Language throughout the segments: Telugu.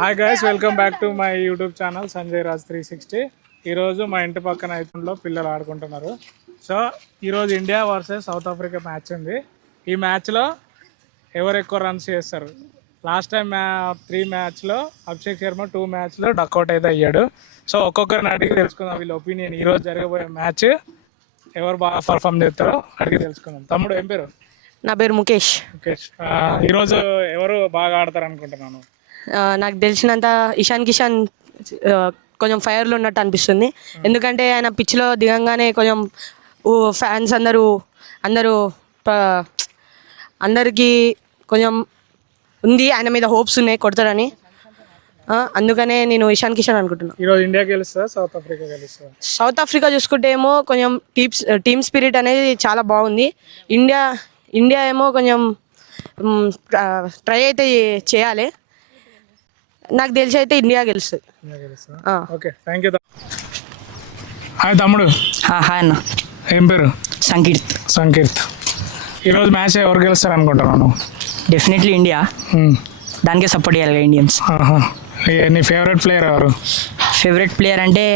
Hi guys, welcome back to my YouTube channel Sanjay Raj 360. ఈరోజు మా ఇంటి పక్కన ఐతుండలో పిల్లలు ఆడుకుంటున్నారు. సో ఈరోజు India versus south Africa match ఉంది. ఈ మ్యాచ్లో ఎవరు ఎక్కువ రన్స్ చేస్తారు. లాస్ట్ టైం 3 మ్యాచ్లో అభిషేక్ శర్మ 2 మ్యాచ్లో డక్అవుట్ అయితే అయ్యాడు. సో ఒక్కొక్కరిని అడిగి తెలుసుకుందాం వీళ్ళ ఒపీనియన్. ఈరోజు జరగబోయే మ్యాచ్ ఎవరు బాగా పర్ఫామ్ చేస్తారో అడిగి తెలుసుకుందాం. తమ్ముడు ఏం పేరు? నా పేరు ముఖేష్. ఈరోజు ఎవరు బాగా ఆడతారు అనుకుంటున్నాను? నాకు తెలిసినంత ఇషాన్ కిషాన్ కొంచెం ఫైర్లో ఉన్నట్టు అనిపిస్తుంది. ఎందుకంటే ఆయన పిచ్లో దిగంగానే కొంచెం ఫ్యాన్స్ అందరికీ కొంచెం ఉంది, ఆయన మీద హోప్స్ ఉన్నాయి కొడతారని. అందుకనే నేను ఇషాన్ కిషాన్ అనుకుంటున్నాను. ఈరోజు ఇండియా గెలుస్తా సౌత్ ఆఫ్రికా గెలుస్తా? సౌత్ ఆఫ్రికా చూసుకుంటే ఏమో కొంచెం టీమ్ స్పిరిట్ అనేది చాలా బాగుంది. ఇండియా ఏమో కొంచెం ట్రై అయితే చేయాలి. నాకు తెలిసి అయితే ఇండియా గెలుస్తుంది. Okay, thank you. హాయ్ తమ్ముడు. హాయ్ అన్న. ఏం పేరు? సంకీర్త్. ఈరోజు మ్యాచ్ ఎవరు గెలుస్తారు అనుకుంటున్నాను? Definitely India. దానికే సపోర్ట్ చేయాలి ఇండియన్స్. నీ ఫేవరెట్ ప్లేయర్ ఎవరు? ఫేవరెట్ ప్లేయర్ అంటే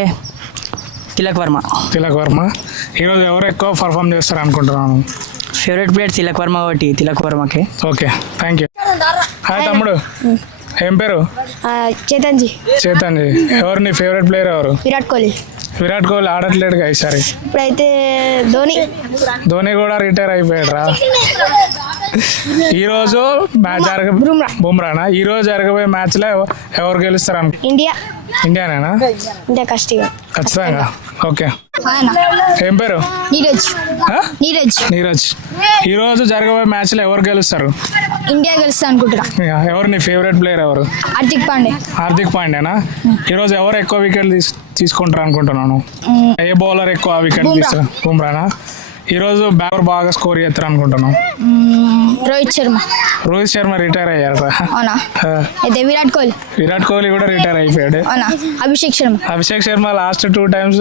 తిలక్ వర్మ. ఈరోజు ఎవరు ఎక్కువ పర్ఫామ్ చేస్తారు అనుకుంటున్నాను? ఫేవరెట్ ప్లేయర్ తిలక్ వర్మ ఒకటి. తిలక్ వర్మకి. Okay, thank you. హాయ్ తమ్ముడు. ఏం పేరు? చేతన్జీ. ఎవరు నీ ఫేవరెట్ ప్లేయర్ ఎవరు? విరాట్ కోహ్లీ ఆడట్లేడుగా ఈసారి. ఇప్పుడైతే ధోని కూడా రిటైర్ అయిపోయాడు రా. ఈరోజు మ్యాచ్ బుమ్రానా? ఈరోజు జరగబోయే మ్యాచ్ లో ఎవరు గెలుస్తారు అనుకో? ఇండియానేనా? ఖచ్చితంగా. ఓకే. ఏం పేరు? నీరజ్. ఈరోజు జరగబోయే మ్యాచ్ లో ఎవరు గెలుస్తారు? ఇండియా గెలుస్తా అనుకుంటున్నా. ఎవరు నీ ఫేవరెట్ ప్లేయర్ ఎవరు? హార్దిక్ పాండ్యానా? ఈరోజు ఎవరు ఎక్కువ వికెట్లు తీసుకుంటారు అనుకుంటున్నాను? ఏ బౌలర్ ఎక్కువ వికెట్ తీస్తారు? బుమ్రానా? ఈరోజు బ్యావర్ బాగా స్కోర్ చేస్తారు అనుకుంటున్నాను? రోహిత్ శర్మ రిటైర్ అయ్యారు. విరాట్ కోహ్లీ కూడా రిటైర్ అయిపోయాడు. Abhishek Sharma last 2 times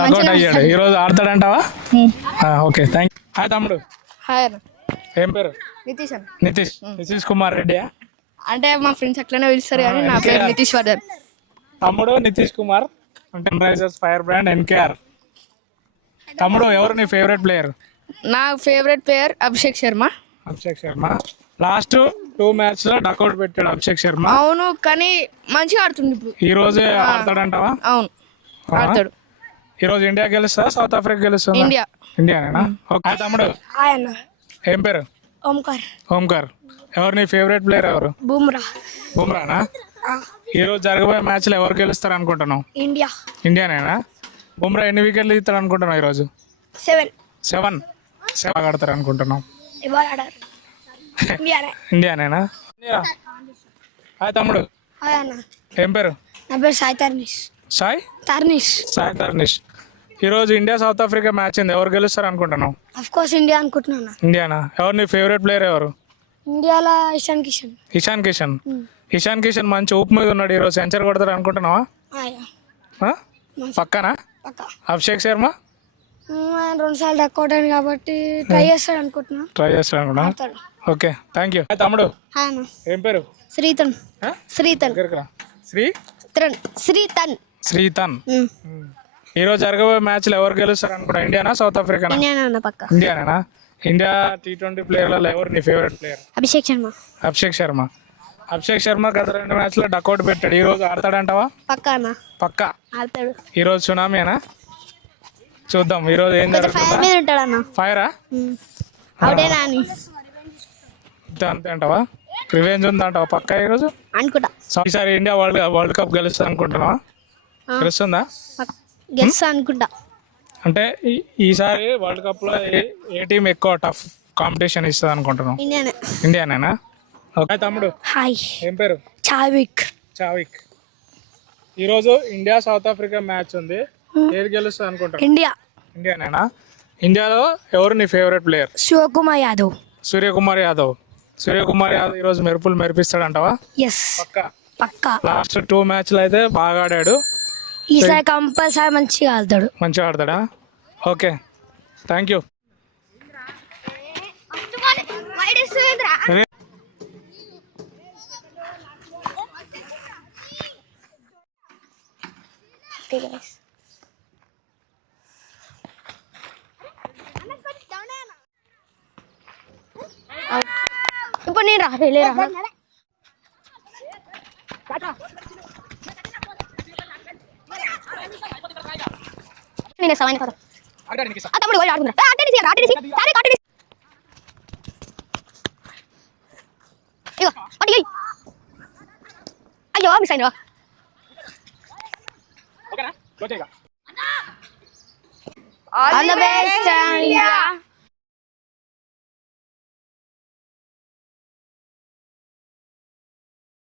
duck out అయ్యాడు. ఈరోజు ఆడతాడంటావా? Okay, thank you. హాయ్ తమ్ముడు. ఏం పేరు? నితీష్ కుమార్ రెడ్డి. అంటే మా ఫ్రెండ్స్ అట్లనే పిలుస్తారు కానీ నా పేరు నితీష్ వర్ధన్. తమ్ముడు నితీష్ కుమార్ అంటే సన్రైజర్స్ ఫైర్ బ్రాండ్ ఎన్కేఆర్. తమ్ముడు ఎవరు నీ ఫేవరెట్ ప్లేయర్? నా favourite player Abhishek Sharma. Last 2 match లో డక్అవుట్ పెట్టాడు అభిషేక్ శర్మ. అవును, కానీ మంచిగా ఆడుతుంది ఇప్పుడు. ఈ రోజు ఆడతాడంటావా? అవును, ఆడతాడు. ఈ రోజు ఇండియా గెలుస్తా సౌత్ ఆఫ్రికా గెలుస్తా? ఇండియానేనా? ఓకే తమ్ముడు. ఏం పేరు? ఓంకార్. ఎవరు నీ ఫేవరెట్ ప్లేయర్ ఎవరు? బుమ్రానా? ఈ రోజు జరగబోయే మ్యాచ్ లో ఎవరు గెలుస్తారు అనుకుంటున్నావు? ఇండియానేనా? బుమ్రా ఎన్ని వికెట్లు తీస్తాడు అనుకుంటున్నావు ఈరోజు? 7 ఆడతారు అనుకుంటున్నావు? ఇండియానేనా? హాయ్ తమ్ముడు. ఏం పేరు? సాయి తర్నిష్. ఈరోజు ఇండియా సౌత్ ఆఫ్రికా మ్యాచ్ ఉంది. ఎవరు గెలుస్తారు అనుకుంటున్నావు? ఇండియానా? ఎవరు నీ ఫేవరెట్ ప్లేయర్ ఎవరు? ఇండియాలో ఇషాన్ కిషన్ మంచి ఊపు మీద ఉన్నాడు. ఈరోజు సెంచరీ కొడతాడు అనుకుంటున్నావా? పక్కనా? అభిషేక్ శర్మ 2 సార్లు డక్అవుట్ అయ్యాడు కాబట్టి ట్రై చేస్తాడు అనుకుంటున్నా. Okay, thank you. తమ్ముడు ఏం పేరు? శ్రీతన్. ఈరోజు జరగబోయే మ్యాచ్ లో ఎవరు గెలుస్తారు అనుకుంటా? Indiana south Africa? Indiana? India T20 ప్లేయర్లలో ఎవరు నీ ఫేవరెట్ ప్లేయర్? అభిషేక్ శర్మ గత 2 మ్యాచ్ లో డక్అవుట్ పెట్టాడు. ఈ రోజు ఆడతాడంటావా? పక్కా. ఈరోజు సునామీనా? చూద్దాం ఈరోజు ఏం జరుగుతుందా. ఫైరా? అంతే అంటావా? రివెంజ్ ఉందంటావా పక్కా ఈరోజు? ఈసారి ఇండియా వరల్డ్ కప్ గెలుస్తా అనుకుంటున్నావా? గెలుస్తుందా? అనుకుంటా. అంటే ఈసారి వరల్డ్ కప్ లో ఏ టీం ఎక్కువ టఫ్ కాంపిటీషన్ ఇస్తుంది అనుకుంటున్నావు? ఇండియానేనా? ఓకే తమ్ముడు. ఏం పేరు? చావిక్. ఈరోజు ఇండియా సౌత్ ఆఫ్రికా మ్యాచ్ ఉంది. ఏది గెలుస్తుంది అనుకుంటున్నావు? ఇండియానేనా? ఇండియాలో ఎవరు నీ ఫేవరెట్ ప్లేయర్? సూర్యకుమార్ యాదవ్ ఈరోజు మెరుపులు మెరిపిస్తాడంటావా? పక్కా. లాస్ట్ 2 మ్యాచ్లు అయితే బాగా ఆడాడు. ఈసారి కంపల్సరీ మంచిగా ఆడతాడా? Okay, thank you. Okay guys ఇప్పుడు నేను రాలేరా నేను సవాయిన కదా తమ్ముడు పోయి ఆడుకుంటా ఇగో పట్టి అయ్యో మిస్ అయినా ఓకేనా ఆల్ ద బెస్ట్ ఇండియా